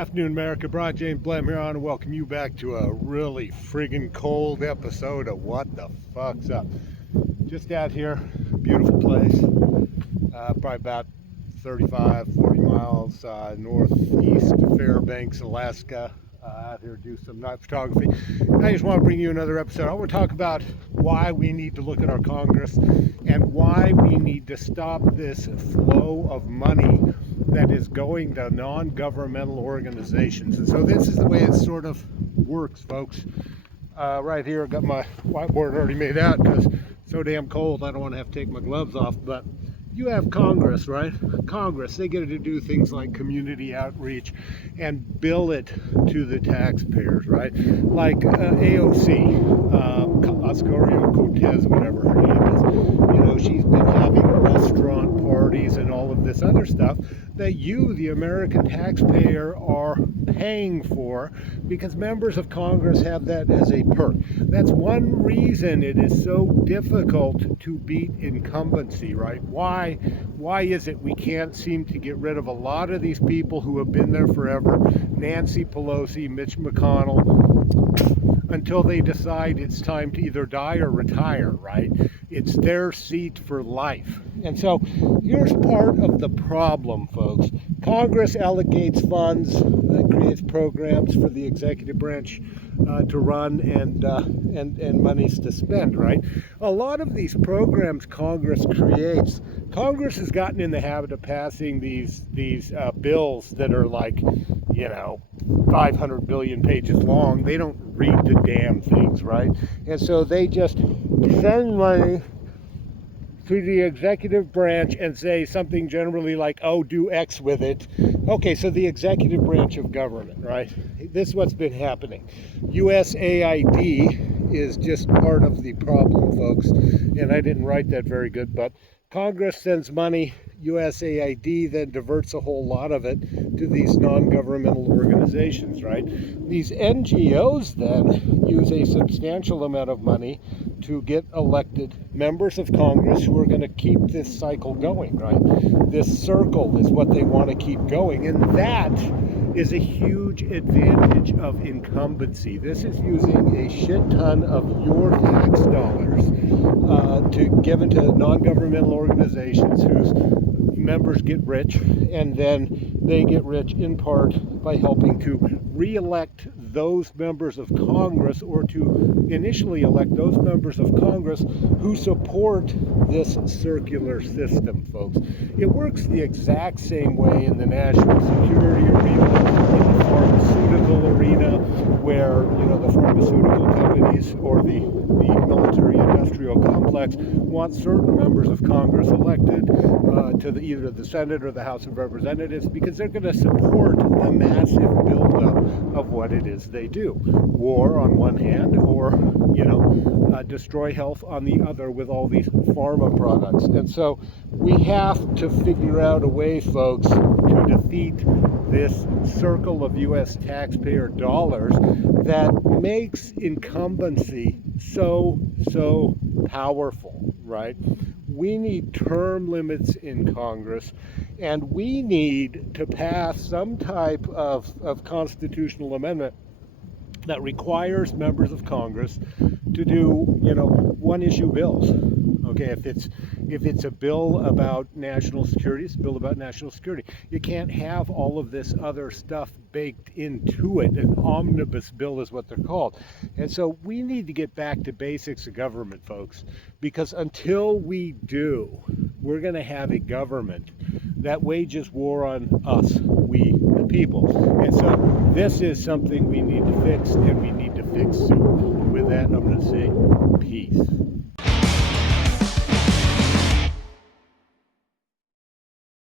Afternoon, America. Broad James Blem here. I want to welcome you back to a really friggin' cold episode of What the Fuck's Up. Just out here, beautiful place, probably about 35, 40 miles northeast of Fairbanks, Alaska. Out here to do some night photography. I just want to bring you another episode. I want to talk about why we need to look at our Congress and why we need to stop this flow of money that is going to non-governmental organizations. And so this is the way it sort of works, folks. Right here, I've got my whiteboard already made out because it's so damn cold I don't want to have to take my gloves off. But you have Congress, right? Congress, they get to do things like community outreach and bill it to the taxpayers, right? Like AOC, Ocasio-Cortez, whatever her name is. You know, she's been having restaurant parties and all of this other stuff that you, the American taxpayer, are paying for because members of Congress have that as a perk. That's one reason it is so difficult to beat incumbency, right? Why is it we can't seem to get rid of a lot of these people who have been there forever? Nancy Pelosi, Mitch McConnell, until they decide it's time to either die or retire, right? It's their seat for life. And so here's part of the problem, folks. Congress allocates funds, creates programs for the executive branch to run and monies to spend, right? A lot of these programs Congress creates, Congress has gotten in the habit of passing these bills that are like, 500 billion pages long. They don't read the damn things, right? And so they just send money to the executive branch and say something generally like, oh, do X with it. Okay, so the executive branch of government, right? This is what's been happening. USAID is just part of the problem, folks. And I didn't write that very good, but Congress sends money, USAID then diverts a whole lot of it to these non-governmental organizations, right? These NGOs then use a substantial amount of money to get elected members of Congress who are going to keep this cycle going, right? This circle is what they want to keep going, and that is a huge advantage of incumbency. This is using a shit ton of your tax dollars to give it to non-governmental organizations whose members get rich, and then they get rich in part by helping to re-elect those members of Congress, or to initially elect those members of Congress who support this circular system, folks. It works the exact same way in the national security arena, in the pharmaceutical arena, where the pharmaceutical companies or the military industrial complex want certain members of Congress elected to either the Senate or the House of Representatives, because they're going to support the massive buildup of what it is they do. War on one hand, or destroy health on the other with all these pharma products. And so we have to figure out a way, folks, to defeat this circle of U.S. taxpayer dollars that makes incumbency so powerful, right? We need term limits in Congress, and we need to pass some type of constitutional amendment that requires members of Congress to do, one-issue bills. Okay, if it's a bill about national security, it's a bill about national security. You can't have all of this other stuff baked into it. An omnibus bill is what they're called. And so we need to get back to basics of government, folks, because until we do, we're going to have a government that wages war on us, we the people. And so this is something we need to fix, and we need to fix soon. With that, I'm going to say peace.